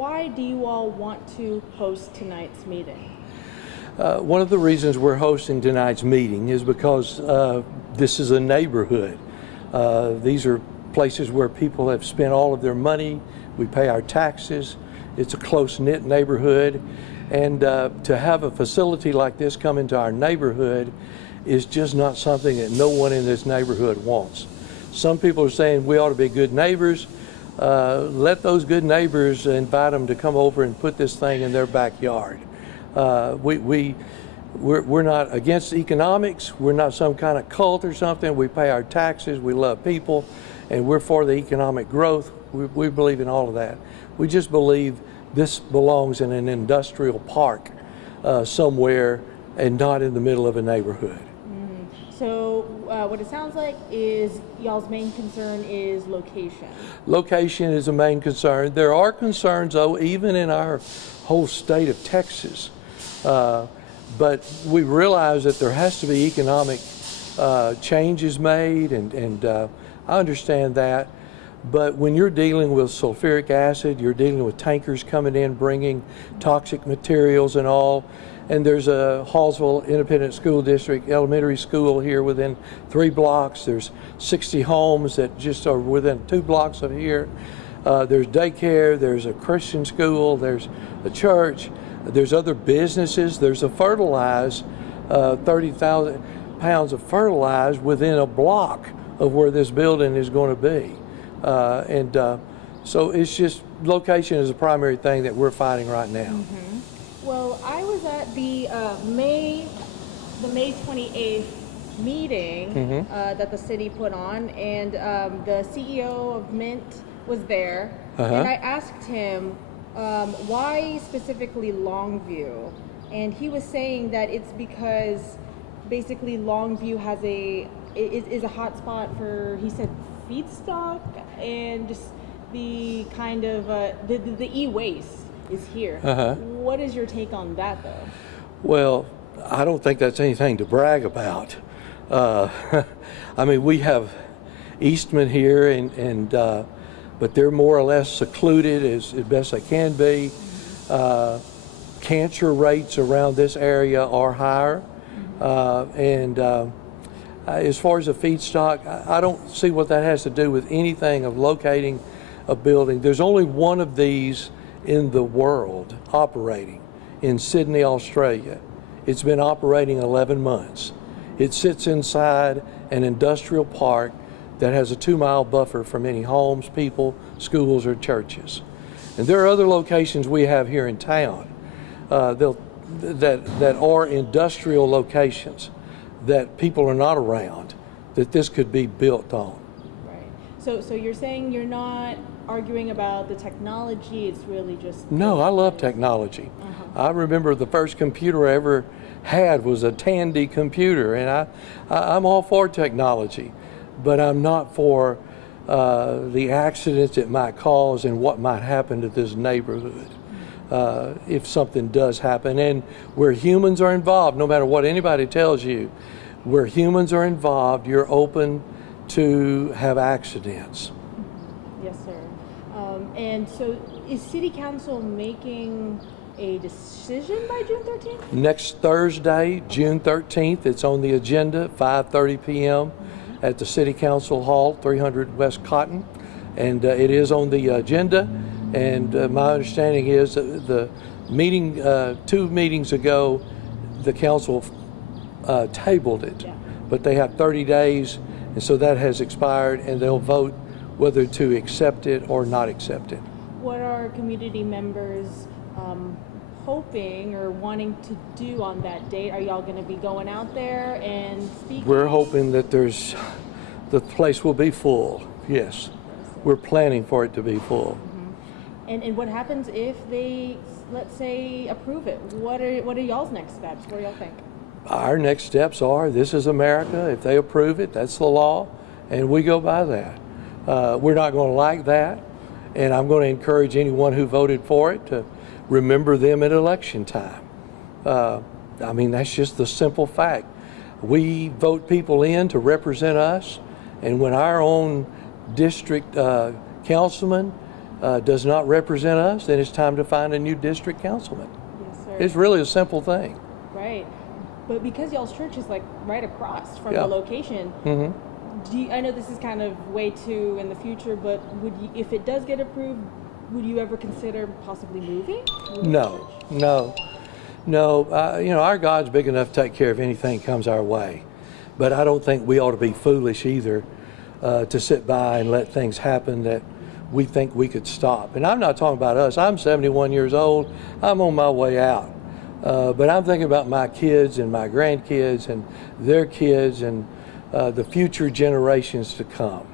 why do you all want to host tonight's meeting? One of the reasons we're hosting tonight's meeting is because this is a neighborhood. These are places where people have spent all of their money. We pay our taxes. It's a close-knit neighborhood. And to have a facility like this come into our neighborhood is just not something that no one in this neighborhood wants. Some people are saying we ought to be good neighbors. Let those good neighbors invite them to come over and put this thing in their backyard. We're not against economics. We're not some kind of cult or something. We pay our taxes. We love people, and we're for the economic growth. We believe in all of that. We just believe this belongs in an industrial park somewhere and not in the middle of a neighborhood. So what it sounds like is y'all's main concern is location. Location is a main concern. There are concerns, though, even in our whole state of Texas. But we realize that there has to be economic changes made, and I understand that. But when you're dealing with sulfuric acid, you're dealing with tankers coming in bringing toxic materials and all. And there's a Hallsville Independent School District elementary school here within 3 blocks. There's 60 homes that just are within 2 blocks of here. There's daycare, there's a Christian school, there's a church, there's other businesses. There's a fertilize, 30,000 pounds of fertilize within a block of where this building is going to be. So it's just, location is the primary thing that we're fighting right now. Well, I was at the May 28th meeting that the city put on, and the CEO of Mint was there, and I asked him why specifically Longview, and he was saying that it's because basically Longview is a hot spot for, he said, feedstock and just the kind of the e-waste is here. What is your take on that, though? Well, I don't think that's anything to brag about. I mean, we have Eastman here, but they're more or less secluded as best they can be. Cancer rates around this area are higher, as far as the feedstock, I don't see what that has to do with anything of locating a building. There's only one of these in the world operating in Sydney, Australia. It's been operating 11 months. It sits inside an industrial park that has a 2-mile buffer from any homes, people, schools, or churches. And there are other locations we have here in town that are industrial locations that people are not around, that this could be built on. Right. So you're saying you're not arguing about the technology, it's really just... No, I love technology. I remember the first computer I ever had was a Tandy computer, and I'm all for technology, but I'm not for the accidents it might cause and what might happen to this neighborhood if something does happen. And where humans are involved, no matter what anybody tells you, where humans are involved, you're open to have accidents. Yes, sir. And so is City Council making a decision by June 13th? Next Thursday, June 13th, it's on the agenda, 5:30 p.m. at the City Council Hall, 300 West Cotton. And it is on the agenda. And my understanding is that the meeting, 2 meetings ago, the council tabled it. But they have 30 days, and so that has expired, and they'll vote whether to accept it or not accept it. What are community members hoping or wanting to do on that date? Are y'all going to be going out there and speaking? We're hoping that the place will be full, yes. We're planning for it to be full. And what happens if they, let's say, approve it? What are y'all's next steps? What do y'all think? Our next steps are, this is America. If they approve it, that's the law, and we go by that. We're not going to like that, and I'm going to encourage anyone who voted for it to remember them at election time. I mean, that's just the simple fact. We vote people in to represent us, and when our own district councilman does not represent us, then it's time to find a new district councilman. Yes, sir. It's really a simple thing. Right. But because y'all's church is like right across from Yeah. the location, I know this is kind of way too in the future, but would you, if it does get approved, would you ever consider possibly moving? No. Our God's big enough to take care of anything that comes our way. But I don't think we ought to be foolish either to sit by and let things happen that we think we could stop. And I'm not talking about us. I'm 71 years old. I'm on my way out. But I'm thinking about my kids and my grandkids and their kids and the future generations to come.